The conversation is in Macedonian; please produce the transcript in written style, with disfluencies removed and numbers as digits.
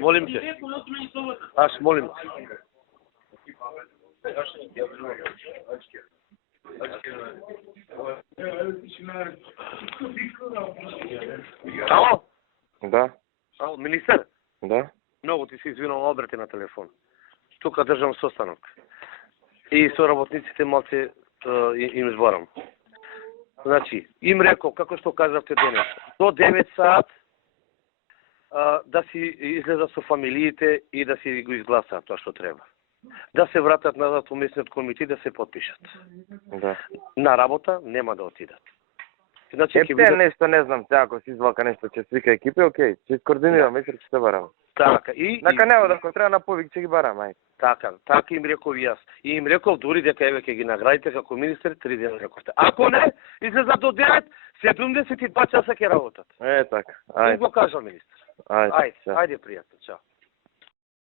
Молим те. Аз молим те. Ало? Да. Ало, министер? Да. Многу ти се извинувам, обрати на телефон. Тука држам состанок. И со работниците малце им зборам. Значи, им рекол, како што кажавте денес, до 9 саат да си излезат со фамилиите и да си го изгласаат тоа што треба. Да се вратат назад во местниот комитет да се потпишат. Да. На работа нема да отидат. Значи, Епте бидат... нешто, не знам, сега ако си извака нешто, ќе свика екипи, окей, ќе скоординирам, вечер ќе се барам. Така, и... Нака нема да ако треба на повик ќе ги барам, ај. Така им реков и јас. И им реков дури дека еве ќе ги наградите како министер 3 дена рековте. Ако не, излезат до 9, 72 часа ќе работат. Така, Ајде. Им го кажал министер. Ајде, ајде пријатно, чао.